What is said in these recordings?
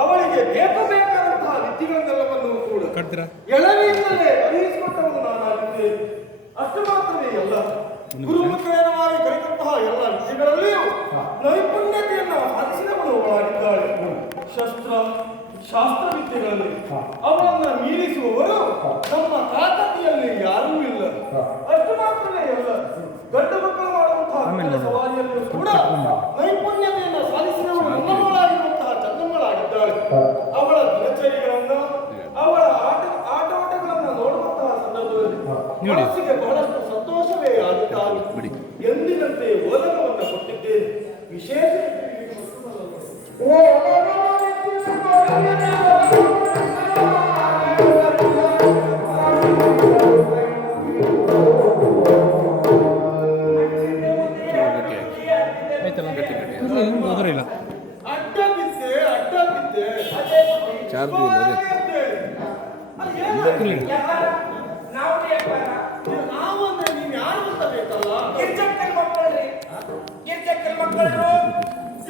ಅವಳಿಗೆ ಬೇಕಾದಂತಹ ವಿದ್ಯೆಗಳೆಲ್ಲವನ್ನು ಕೂಡ ಎಳವೆಯಿಂದಲೇ ಕಲಿಸಿಕೊಟ್ಟವನು ನಾನಾಗಿದ್ದೇನೆ. ಅಷ್ಟು ಮಾತ್ರವೇ ಅಲ್ಲ, ಗುರುಮುಖೇನವಾಗಿ ಕಲಿತಂತಹ ಎಲ್ಲ ವಿಷಯಗಳಲ್ಲಿಯೂ ನೈಪುಣ್ಯತೆಯನ್ನು ಸಾಧಿಸಿದವಳು ಅವಳಾಗಿದ್ದಾಳೆ. ಶಾಸ್ತ್ರ ವಿದ್ಯೆಗಳಲ್ಲಿ ಅವಳನ್ನು ಮೀರಿಸುವವರು ನಮ್ಮ ತಾಕತಿಯಲ್ಲಿ ಯಾರೂ ಇಲ್ಲ. ಅಷ್ಟು ಮಾತ್ರವೇ ಅಲ್ಲ, ಗಂಡು ಮಕ್ಕಳು ಮಾಡುವಂತಹ ಸವಾರಿಯಲ್ಲಿಯೂ ಕೂಡ ನೈಪುಣ್ಯತೆಯನ್ನು ಸಾಧಿಸಿದವಳು ನನ್ನವಳಾಗಿರುವಂತಹ ಚಂದಮ್ಮಳಾಗಿದ್ದಾಳೆ. ಅವಳ ದಿನಚರಿಗಳನ್ನು, ಅವಳ ಆಟೋಟಗಳನ್ನು ನೋಡುವಂತಹ ಸಂದರ್ಭದಲ್ಲಿ ಮನಸ್ಸಿಗೆ ಬಹಳಷ್ಟು ಸಂತೋಷವೇ ಆಗುತ್ತಾಗಿ ಎಂದಿನಂತೆ ಓದನವನ್ನು ಕೊಟ್ಟಿದ್ದೇನೆ. ವಿಶೇಷ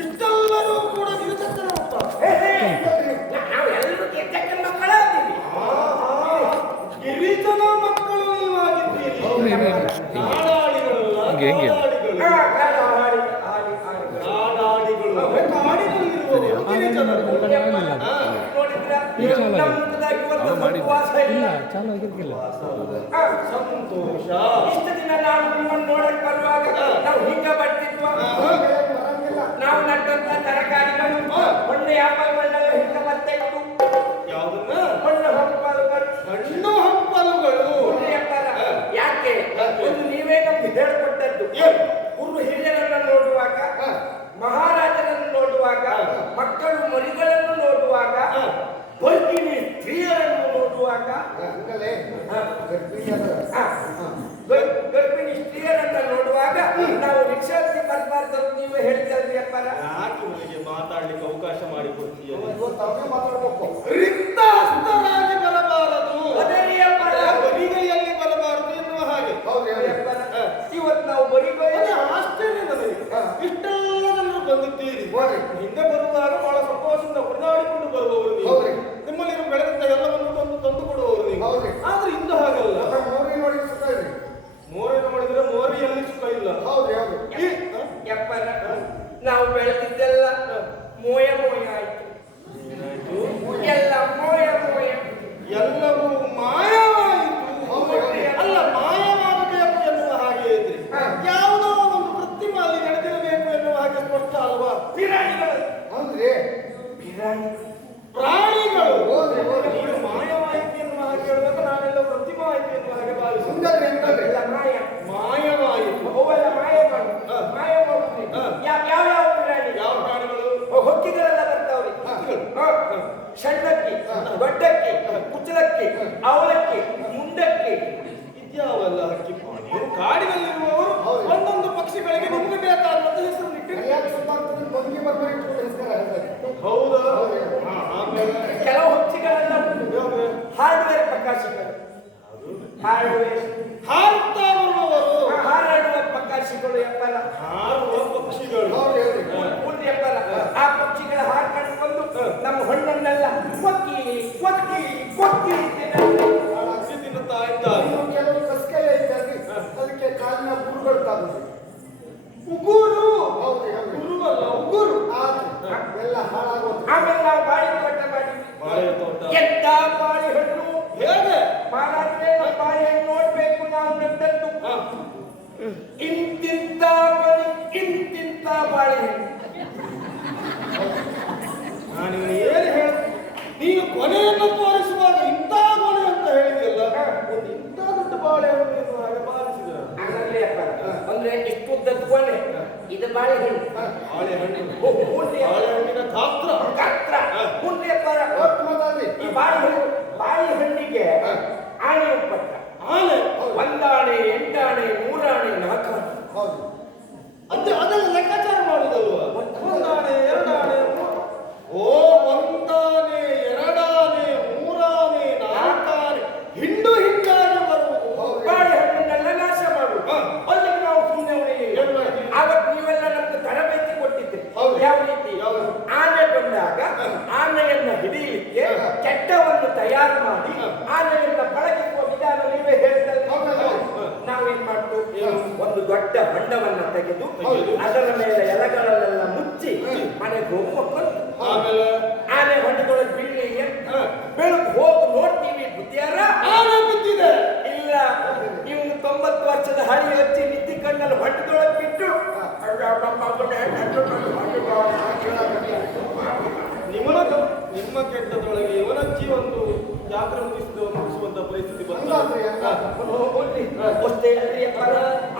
ಇಷ್ಟೆಲ್ಲರೂ ಕೂಡ ಗಿರಿಚಕ್ಕನ ಗಿರಿಜನ ಮಕ್ಕಳು ನೀವಾಗಿದ್ದೀರಿ. ಸಂತೋಷ. ಇಷ್ಟು ದಿನ ನಾವು ನಿಮ್ಮನ್ನು ನೋಡಕ್ ಬರುವಾಗ ನಾವು ಹಿಂಗ ಬರ್ತಿದ್ವ. ನಾವು ನಟ್ಟಂತ ತರಕಾರಿಗಳು, ಹಣ್ಣು ಹಂಪಲುಗಳೆಲ್ಲ ಹಿಂಗ ಬರ್ತಾ ಇತ್ತು. ಯಾವುದನ್ನ? ಹಣ್ಣು ಹಂಪಲುಗಳು. ಹಣ್ಣು ಹಂಪಲುಗಳು ಯಾಕೆ? ಒಂದು ನೀವೇ ನಮ್ಗೆ ಹೇಳಿಕೊಟ್ಟದ್ದು. ಗುರು ಹಿರಿಯರನ್ನು ನೋಡುವಾಗ, ಮಹಾರಾಜರನ್ನು ನೋಡುವಾಗ, ಮಕ್ಕಳು ಮರಿಗಳನ್ನು ನೋಡುವಾಗ, ಗರ್ಭಿಣಿ ಸ್ತ್ರೀಯರನ್ನು ನೋಡುವಾಗ, ಗರ್ಭಿಣಿ ಸ್ತ್ರೀಯರನ್ನ ನೋಡುವಾಗ ನಾವು ರಿಕ್ಷಾದಲ್ಲಿ ಬರಬಾರ್ದು ನೀವೇ ಹೇಳ್ತೀರಿ ಅಪ್ಪರ. ಯಾಕೆ ನನಗೆ ಮಾತಾಡ್ಲಿಕ್ಕೆ ಅವಕಾಶ ಮಾಡಿಕೊಡ್ತೀಯ? ರಿಕ್ತ ಹಸ್ತರಾಗಿ ಬರಬಾರದು, ಅದೇ ಅಪ್ಪರ. ಬರಿಗೈಯಲ್ಲಿ ಬರಬಾರದು ಎನ್ನುವ ಹಾಗೆ. ಇವತ್ತು ನಾವು ಬರಿಗೈಯಲ್ಲಿ ಆಶ್ಚರ್ಯ ನನಗೆ. ಇಷ್ಟೆಲ್ಲ ಜನರು ಬಂದಿದ್ದೀರಿ. ಹಿಂದೆ ಬರುವಾಗ ಬಹಳ ಸಂತೋಷದಿಂದ ಕುಣಿದಾಡಿಕೊಂಡು ಬರುವವರು ನೀವು. ನಿಮ್ಮಲ್ಲಿ ಬೆಳೆದಂತ ಎಲ್ಲವನ್ನು ತಂದು ಕೊಡುವವರು ನೀವು. ಆದ್ರೆ ಇಂದು ಹಾಗಲ್ಲ. ಮೋರಿಯನ್ನು ಮಾಡಿದ್ರೆ ಮೋರಿಯಲ್ಲಿ ಸುಖ ಇಲ್ಲ. ನಾವು ಬೆಳೆದಿದ್ದೆಲ್ಲ ಮೋಯ ಮೋಯ ಆಯ್ತು. ಎಲ್ಲ ಮೋಯ ಮೋಯ, ಎಲ್ಲವೂ ಮಾಯವಾಯಿತು. ಅಲ್ಲ, ಮಾಯವಾಗಬೇಕು ಎನ್ನುವ ಹಾಗೆ ಇದ್ರಿ ಯಾವುದೋ ಒಂದು ಕೃತ್ರಿಮ ಅಲ್ಲಿ ನಡೆದಿರಬೇಕು ಎನ್ನುವ ಹಾಗೆ ಸ್ಪಷ್ಟ ಅಲ್ವಾ? ಪಿರಾಣಿಗಳು ಅಂದ್ರೆ ಪ್ರಾಣಿಗಳು ಮಾಯವಾಯಿತು ಎನ್ನುವ ಹಾಗೆ ಹೇಳುವಾಗ ನಾನೆಲ್ಲ ಕೃತ್ರಿಮ ಆಯ್ತು ಎನ್ನುವ ಹಾಗೆ ಭಾವಿಸಿ ಮಾಯವಾಯಿತು. ಅವೆಲ್ಲ ಮಾಯವಾಗುತ್ತೆ. ಯಾವ ಪ್ರಾಣಿ? ಯಾವ ಪ್ರಾಣಿಗಳು? ಹೊಕ್ಕಿಗಳೆಲ್ಲ ಬರ್ತಾವ್ರಿ. ಸಣ್ಣಕ್ಕಿ, ದೊಡ್ಡಕ್ಕಿ, ಕುಚ್ಚಲಕ್ಕಿ, ಅವಲಕ್ಕಿ, ಮುಂಡಕ್ಕಿ, ಇದ್ಯಾವೆಲ್ಲ ಹಕ್ಕಿ ಪ್ರಾಣಿ. ಕಾಡಿನಲ್ಲಿರುವವರು ಒಂದೊಂದು ಪಕ್ಷಿಗಳಿಗೆ ನಿಮಗೆ ಬೇಕಾದಂತ ಹೆಸರು ಹೌದಾ? ಕೆಲವು ಹಕ್ಕಿಗಳೆಲ್ಲ ಹಾರ್ಡ್ವೇರ್ ಪ್ರಕಾಶಿಗಳು. ಹಾರುತ್ತಾ ಬರುವವರು ಹಾರಾಡುವ ಪಕ್ಷಿಗಳು ಎಪ್ಪಲ. ಹಾರುವ ಪಕ್ಷಿಗಳು ಎಪ್ಪಲ. ಆ ಪಕ್ಷಿಗಳ ಹಾರ್ಕೊಂಡು ಬಂದು ನಮ್ಮ ಹಣ್ಣನ್ನೆಲ್ಲ ಕೊಕ್ಕಿ ಕೊಕ್ಕಿ ಕೊಕ್ಕಿ ತಿನ್ನುತ್ತಾ ಇದ್ದಾರೆ. ಕೆಲವು ಕಸ್ಕೆಲ್ಲ ಇದ್ದಾರೆ, ಅದಕ್ಕೆ ಕಾಲಿನ ಗುರುಗಳು ತಾಗುದು. ಉಗುರು ಗುರುವಲ್ಲ, ಉಗುರು ಎಲ್ಲ ಹಾಳಾಗೋದು. ಆಮೇಲೆ ನಾವು ಬಾಳೆ ತೋಟ ಮಾಡಿದ್ವಿ. ಎಂತ ಬಾಳೆ ಹಣ್ಣು! ಹೇಗೆ ಮಹಾರಾಜರೇ, ಬಾಳೆಹಣ್ಣು ನೋಡ್ಬೇಕು ನಾವು ನಟ್ಟದ್ದು. ಇಂತಿಂತ ಬಳಿ ಇಂತಿಂತ ಬಾಳೆಹಣ್ಣು. ನಾನು ಏನು ಹೇಳ, ನೀನು ಕೊನೆಯನ್ನು ತೋರಿಸುವಾಗ ಇಂಥ ಕೊನೆ ಅಂತ ಹೇಳಿದೆಯಲ್ಲ, ಒಂದು ಇಂಥ ದೊಡ್ಡ ಬಾಳೆಹಣ್ಣು ಎನ್ನುವ ಹಾಗೆ ಭಾವಿಸಿದ. ಅಂದ್ರೆ ಇಷ್ಟುದ್ದದ್ದು ಕೊನೆ. ಇದು ಬಾಳೆಹಣ್ಣು. ಬಾಳೆಹಣ್ಣಿನ ಗಾತ್ರ ಈ ಬಾಳೆಹಣ್ಣಿಗೆ ಆನೆ ಉಪ್ಪಟ್ಟ. ಆನೆ ಒಂದಾಣೆ, ಎಂಟಾಣೆ, ಮೂರಾಣೆ, ನಾಲ್ಕಾಣೆ. ಅದೆಲ್ಲ ಲೆಕ್ಕಾಚಾರ ಮಾಡುದಲ್ವ? ಒಂದಾಣೆ, ಎರಡಾಣೆ, ಒಂದಾನೆ, ಎರಡಾನೆ, ಮೂರಾನೆ, ನಾಲ್ಕಾನೆ, ಹಿಂಡು ಹಿಂಡಾಗಿ ಬರುವುದು. ಬಾಳೆಹಣ್ಣನ್ನೆಲ್ಲ ನಾಶ ಮಾಡುದು. ಅಲ್ಲಿಗೆ ನಾವು ಸುಮ್ಮನೆ ಅವನಿಗೆ ಆವತ್ತು ನೀವೆಲ್ಲ ನಮ್ಗೆ ತರಬೇತಿ ಕೊಟ್ಟಿದ್ದೆ. ಯಾವ ರೀತಿ? ಆನೆ ಬಂದಾಗ ಆನೆಯನ್ನ ಹಿಡಿಯಲಿಕ್ಕೆ ಕೆಟ್ಟವನ್ನು ತಯಾರು ಮಾಡಿ ಆನೆಯನ್ನ ಬಳಗಿಸುವ ವಿಧಾನ ನೀವೇ ಹೇಳ್ತಾರೆ. ನಾವೇನ್ ಮಾಡ್ತು, ಒಂದು ದೊಡ್ಡ ಹೊಂಡವನ್ನ ತೆಗೆದು ಅದರ ಮೇಲೆ ಎಲೆಗಳನ್ನೆಲ್ಲ ಮುಚ್ಚಿ ಮನೆಗೆ ಹೋಗ್ಬೇಕು. ಆನೆ ಹೊಂಡದೊಳಗೆ ಬೀಳಿಗೆ ಬೆಳಕು ಹೋಗಿ ನೋಡ್ತೀವಿ, ಬುದ್ಧಿಯಾರ ಆನೆ ಬಿದ್ದಿದೆ. ಇಲ್ಲ, ನೀವು 90 ವರ್ಷದ ಹಳಿ ಹಚ್ಚಿ ನಿದ್ದಿ ಕಣ್ಣಲ್ಲಿ ಹೊಂಡದೊಳಗೆ ಬಿಟ್ಟು ನಿಮ್ಮ ಕೆಟ್ಟದೊಳಗೆ ಇವನಜ್ಜಿ ಒಂದು ಜಾತ್ರೆ ಮುಗಿಸುವಂತ ಪರಿಸ್ಥಿತಿ ಬಂದ.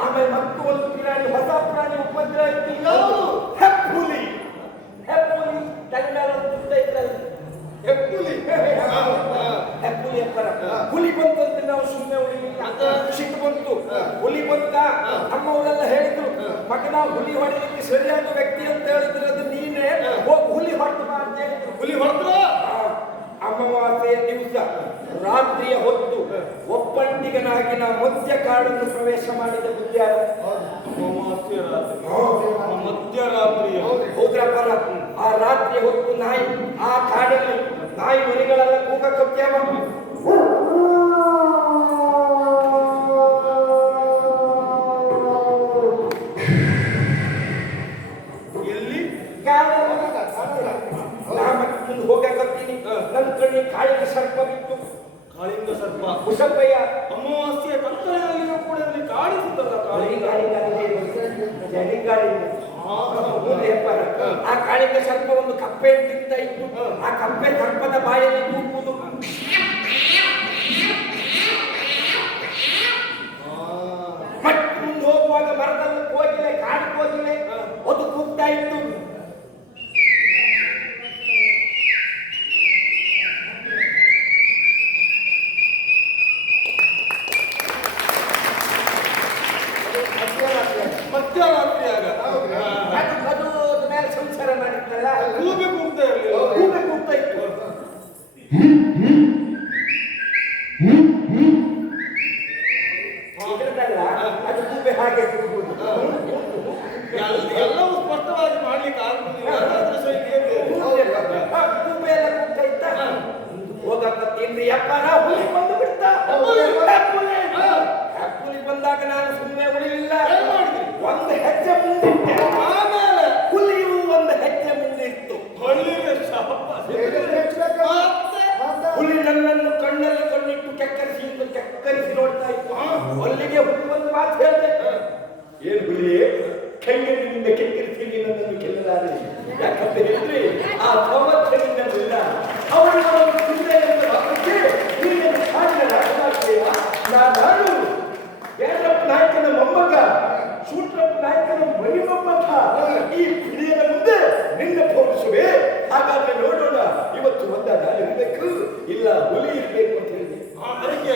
ಆಮೇಲೆ ಮತ್ತು ಒಂದು ಪ್ರಾಣಿ, ಹೊಸ ಪ್ರಾಣಿ ಉಪದ್ರ ಹೆಪ್ಪುಲಿ. ಹೆಪ್ಪುಲಿ ಹೆಪ್ಪುಲಿ ಹೆಪ್ಪುಲಿ ಅಪ್ಪರ ಹುಲಿ ಬಂತು ಅಂತ ನಾವು ಸುಮ್ಮನೆ ಉಳಿಲಿಲ್ಲ. ಸಿಟ್ಟು ಬಂತು, ಹುಲಿ ಬಂತ. ನಮ್ಮವರೆಲ್ಲ ಹೇಳಿದ್ರು, ಮಗನ ಹುಲಿ ಹೊಡೆಯಲಿಕ್ಕೆ ಸರಿಯಾದ ವ್ಯಕ್ತಿ ಅಂತ ಹೇಳಿದ್ರು, ಅದು ನೀನೇ ಹೋಗಿ ಹುಲಿ ಹೊಡೆದು ಬಾ ಅಂತ ಹೇಳಿದ್ರು. ಹುಲಿ ಹೊಡೆದ್ರು. ಅಮಾವಾಸ್ಯೆಯ ದಿವಸ ರಾತ್ರಿಯ ಹೊತ್ತು ಒಪ್ಪಂಡಿಗನಾಗಿ ನಾ ಮಧ್ಯ ಕಾಡನ್ನು ಪ್ರವೇಶ ಮಾಡಿದ ಬುದ್ಧಿಯಾರ. ಮಧ್ಯರಾತ್ರಿ ಹೌದ್ರಪ್ಪರ. ಆ ರಾತ್ರಿಯ ಹೊತ್ತು ನಾಯಿ, ಆ ಕಾಡಲ್ಲಿ ನಾಯಿ ಮರಿಗಳೆಲ್ಲ ಕೂಗ ಕಪ್ಪ್ಯಾವ. ಎಲ್ಲಿ ಮುಂದೆ ಹೋಗಕತ್ತೀನಿ. ನನ್ನ ಕಣ್ಣಿ ಕಾಳಿಂಗ ಸರ್ಪ ಬಿತ್ತು. ಕಾಳಿಂಗ ಸರ್ಪ ಕುಸಪ್ಪಯ್ಯ ಅಮಾವಾಸ್ಯೆಯ ಕತ್ತಲೆಯಲ್ಲಿಯೂ ಕೂಡ ಇಲ್ಲಿ ಕಾಣಿಸುತ್ತಲ್ಲ ಕಾಳಿಂಗ. ಆ ಕಾಳಿಂಗ ಸರ್ಪ ಒಂದು ಕಪ್ಪೆ ತಿಂತ ಇತ್ತು. ಆ ಕಪ್ಪೆ ಸರ್ಪದ ಬಾಯಲ್ಲಿ ತೂಗುವುದು. ಮತ್ತೆ ಮುಂದೆ ಹೋಗುವಾಗ ಮರದಲ್ಲಿ ಕೋಗಿಲೆ, ಕಾಡು ಕೋಗಿಲೆ ಅದು ಕೂಗ್ತಾ ಇತ್ತು. ಮಧ್ಯರಾತ್ರಿಯಾಗ ಅದು ಮೇಲೆ ಸಂಸಾರ ಮಾಡಿದ್ನಲ್ಲ, ಕೂಗಿ ಕೂಗ್ತಾ ಇರಲಿಲ್ಲ, ಕೂಗೆ ಕೂಗ್ತಾ ಇತ್ತು. ಅದು ಕೂಗೆ ಹಾಗೆ ಕೂಗುವುದು. ಎಲ್ಲವೂ ಸ್ಪಷ್ಟವಾಗಿ ಮಾಡ್ಲಿಕ್ಕೆ ಆಗುದಿಲ್ಲ. ಕೂಗೆ ಎಲ್ಲ ಕೂಗ್ತಾ ಇತ್ತ. ಹೋಗತ್ತೀನ್ರಿ ಅಪ್ಪಾರ, ಹುಲಿ ಬಂದು ಬಿಡ್ತ. ಹುಲಿ ಬಂದಾಗ ನಾನು ಸುಮ್ಮನೆ ಉಳಿಲಿಲ್ಲ, ಒಂದು ಹೆಜ್ಜೆ ಮುಂದಿಟ್ಟೆ. ಆಮೇಲೆ ಹುಲಿಯು ಒಂದು ಹೆಜ್ಜೆ ಮುಂದಿತ್ತು. ಹುಲಿ ನನ್ನನ್ನು ಕಣ್ಣಲ್ಲಿ ಕಣ್ಣಿಟ್ಟು ಕೆಕ್ಕರಿಸಿ ನೋಡ್ತಾ ಇತ್ತು. ಅಲ್ಲಿಗೆ ಹುಲಿ ಒಂದು ಮಾತು ಹೇಳಿದೆ, ಏನ್ ಹುಲಿ, ಕೈಗಳಿಂದ ಕೆಕ್ಕರಿಸಿ ನನ್ನನ್ನು ಗೆಲ್ಲಲಾರೆ. ಯಾಕಂತ ಹೇಳಿದ್ರೆ ಆ ಸಾಮರ್ಥ್ಯದಿಂದಲ್ಲ, ಅವಳು ನಾನು ಬೇರಪ್ಪ ನಾಯಕನ ಮೊಮ್ಮಗ, ಶೂಟ್ರಪ್ಪ ನಾಯಕನ ಮರಿ ಮೊಮ್ಮಗ. ಈ ಪಿಡಿಯನ ಮುಂದೆ ನಿನ್ನ ಪೌರುಷವೇ. ಹಾಗಾದ್ರೆ ನೋಡೋಣ, ಇವತ್ತು ಒಂದಾಗ ಇರಬೇಕು, ಇಲ್ಲ ಹುಲಿ ಇರಬೇಕು ಅಂತ ಹೇಳಿದೆ. ಅದಕ್ಕೆ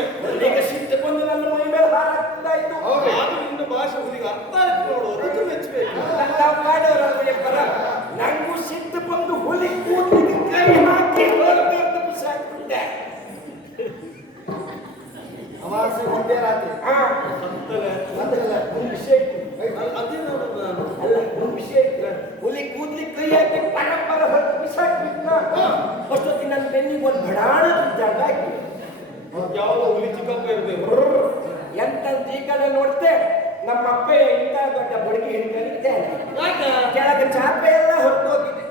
ಈಗ ಸಿಟ್ಟು ಬಂದು ನನ್ನ ಮೈ ಮೇಲೆ ಹಾರಾಗ್ತಿದ್ದಾಯ್ತು. ನಿನ್ನ ಭಾಷೆ ಹುಲಿಗೆ ಅರ್ಥ ಆಯ್ತು ನೋಡು, ಅದಕ್ಕೆ ಮೆಚ್ಚಬೇಕು. ನಾವು ಕಾಡೋರಲ್ವೇ ಪರ. ನಂಗೂ ಸಿಟ್ಟು ಬಂದು ಹುಲಿ ಕೂದಲಿಗೆ ಕೈ ಹಾಕಿ ಬಿಸಾಕ್ಬಿಟ್ಟೆ. ಅಮಾವಾಸ್ಯೆ ಮಧ್ಯರಾತ್ರಿ. ಒಂದು ವಿಷಯ ಇತ್ತು. ಅಲ್ಲ, ಒಂದು ವಿಷಯ ಇತ್ತು. ಹುಲಿ ಕೂದ್ಲಿಕ್ಕೆ ಕೈ ಹಾಕಿ ಪರಪರ ಹೊತ್ತು ಬಿಸಾಕ್ಬಿಟ್ನ. ಅಷ್ಟೊತ್ತಿಗೆ ನನ್ನ ಬೆನ್ನಿಗೆ ಒಂದು ಬಡಾಣ ಜಾಗ ಆಯ್ತು. ಯಾವ್ದೋ ಹುಲಿ ಚಿಕ್ಕಪ್ಪ ಇರ್ಬೇಕು. ಎಂತಂತ ಈ ಕಡೆ ನೋಡ್ತೆ, ನಮ್ಮ ಅಪ್ಪೆ ಇಂಥ ದೊಡ್ಡ ಬುಡಗಿ ಹಿಡ್ಕೊಂಡಿದ್ದೇನೆ. ಕೆಳಗೆ ಚಾಪೆ ಎಲ್ಲ ಹೊರಟೋಗಿದೆ.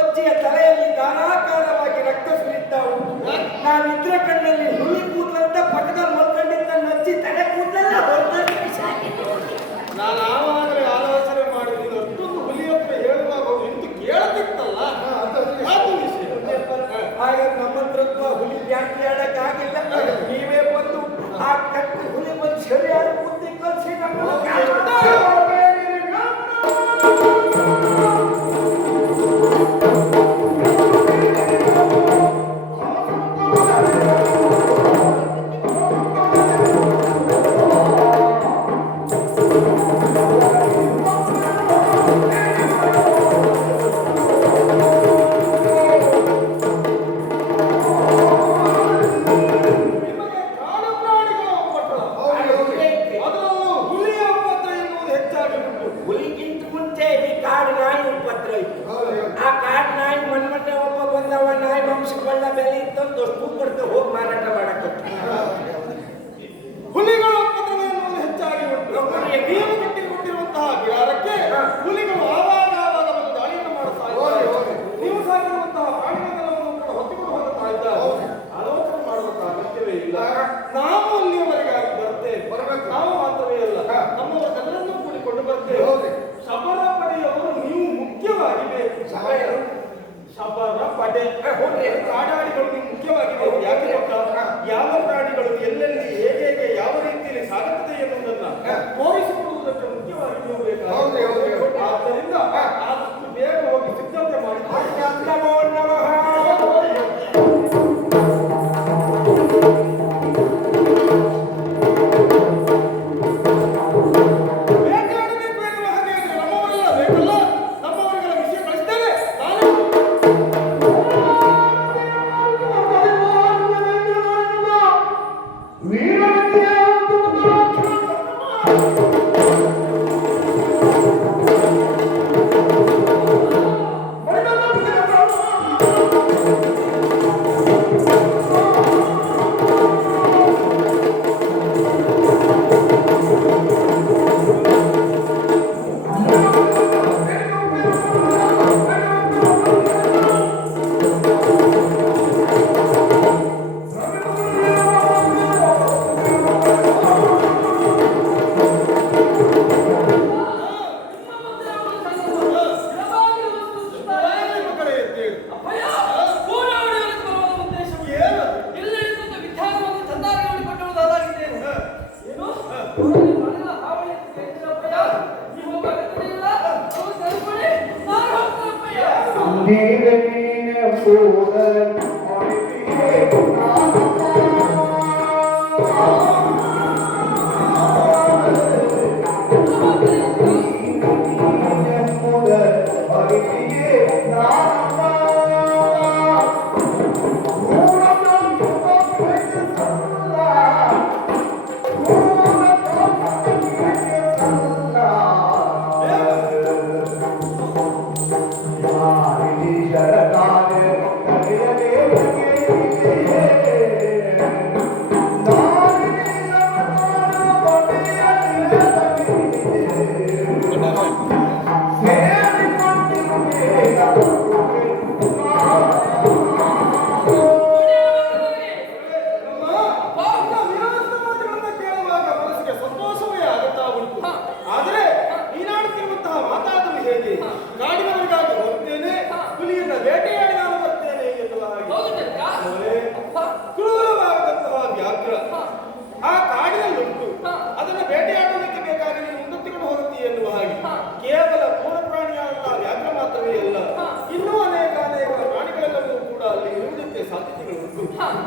ಅಜ್ಜಿಯ ತಲೆಯಲ್ಲಿ ಧಾರಾಕಾರವಾಗಿ ರಕ್ತ ಸುರಿತಾ ಉಂಟು. ನಾನಿದ್ರೆ ಕಣ್ಣಲ್ಲಿ ಹುಲಿ ಕೂದಲಂತ ಪಕ್ಕದಲ್ಲಿ ಮಲ್ಕೊಂಡಿದ್ದ ನನ್ನ ಅಜ್ಜಿ ತಲೆ ಕೂದಲೆಲ್ಲ ಹೊರಟೋಗಿ ಬಿಸಾಕಿದ್ದು. ನಾನು ಆವಾಗಲೇ ಆಲೋಚನೆ ಮಾಡಿದ್ದೀನಿ, ಅಷ್ಟೊಂದು ಹುಲಿ ಹತ್ರ ಹೇಳುವಾಗ ನಿಂತು ಕೇಳತಿತ್ತಲ್ಲ, ಅದು ವಿಷಯ. ಹಾಗೆ ನಮ್ಮಂತ್ರತ್ವ ಹುಲಿ ಜಾಸ್ತಿ ಆಡಕ್ಕಾಗಿಲ್ಲ. ನೀವೇ ಬಂದು ಆ ಕಟ್ಟು ಹುಲಿ ಬಂದು ಸರಿಯಾದ ಬುದ್ಧಿ ಕಲಿಸಿ ನಮ್ಮನ್ನು ತಂದು ಅಷ್ಟು ಕೊಡ್ತೇವೆ ಹೋಗಿ ಮಾರಾಟ ಮಾಡಕ್ಕೆ. ಹುಲಿಗಳ ಉಪದ್ರವ ಎನ್ನುವುದು ಹೆಚ್ಚಾಗಿ ಉಂಟು. ನೀವು ಕಟ್ಟಿಕೊಟ್ಟಿರುವಂತಹ ಬಿಡಾರಕ್ಕೆ ಹುಲಿಗಳು ಆವಾಗ ಒಂದು ದಾಳಿಯನ್ನು ಮಾಡುತ್ತಾ ಇದ್ದಾರೆ. ನೀವು ಸಾಕಿರುವಂತಹ ಪ್ರಾಣಿಗಳನ್ನೆಲ್ಲವನ್ನು ಕೂಡ ಹೊತ್ತಿಕೊಂಡು ಹೋಗುತ್ತಾ ಇದ್ದಾರೆ. ಆಲೋಚನೆ ಮಾಡುವಂತಹ ಅಗತ್ಯವೇ ಇಲ್ಲ. ನಾವು ಅಲ್ಲಿಯವರೆಗಾಗಿ ಬರ್ತೇವೆ. ನಾವು ಮಾತ್ರವೇ ಅಲ್ಲ, ನಮ್ಮವರೆಲ್ಲರನ್ನೂ ಕೂಡಿಕೊಂಡು ಬರ್ತೇವೆ. ಶಬರ ಪಡೆಯವರು ನೀವು ಮುಖ್ಯವಾಗಿ ಬೇಕು. ಶಬರ ಪಡೆ ಕಾಡಾಡಿಗಳು ನೀವು ಮುಖ್ಯವಾಗಿ ಬೇಕು. ಯಾಕೆ ಗೊತ್ತಾ? ಯಾವ ಪ್ರಾಣಿಗಳು ಎಲ್ಲೆಲ್ಲಿ ಹೇಗೆ ಹೇಗೆ ಯಾವ ರೀತಿಯಲ್ಲಿ ಸಾಗುತ್ತದೆ ಎನ್ನುವುದನ್ನ ತೋರಿಸಿಕೊಡುವುದಕ್ಕೆ ಮುಖ್ಯವಾಗಿ ನೀವು ಬೇಕಾಗುತ್ತೆ. ಆದ್ದರಿಂದ ಆದಷ್ಟು ಬೇಗ ಹೋಗಿ ಸಿದ್ಧತೆ ಮಾಡಿ.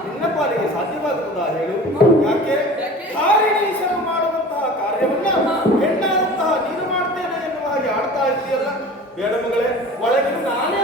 ನಿನ್ನ ಪಾಲಿಗೆ ಸಾಧ್ಯವಾಗುತ್ತಾ ಹೇಳು? ಯಾಕೆ ಹಾರಿಣೀಶರು ಮಾಡುವಂತಹ ಕಾರ್ಯವನ್ನ ಹೆಣ್ಣಾದಂತಹ ನೀನು ಮಾಡ್ತೇನೆ ಎನ್ನುವ ಹಾಗೆ ಆಡ್ತಾ ಇದ್ದೀಯಲ್ಲ? ಬೇಡ ಮಗಳೇ, ಒಳಗೆ ನಾನೇ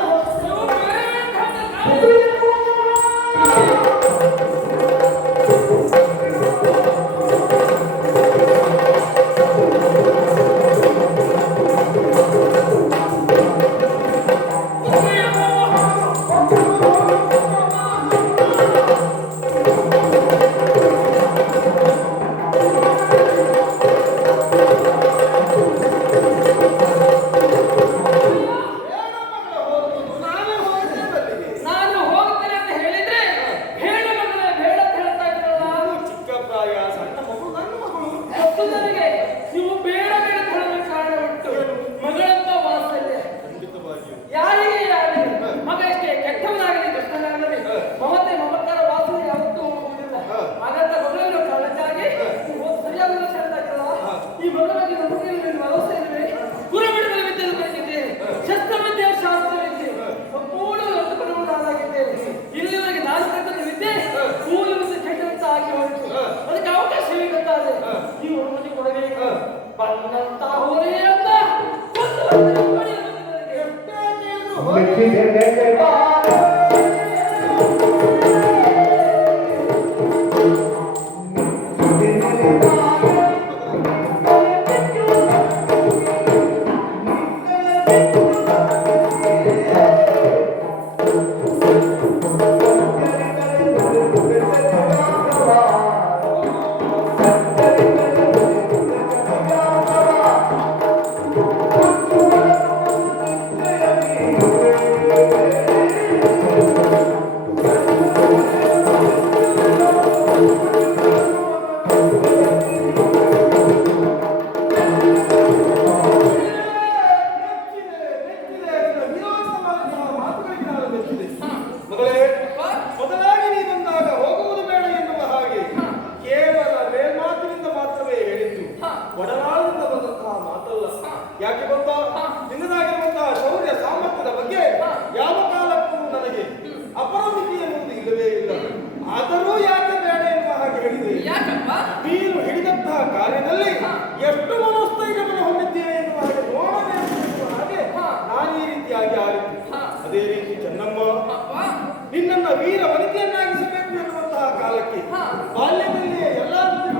ರೀತಿ ಚೆನ್ನಮ್ಮ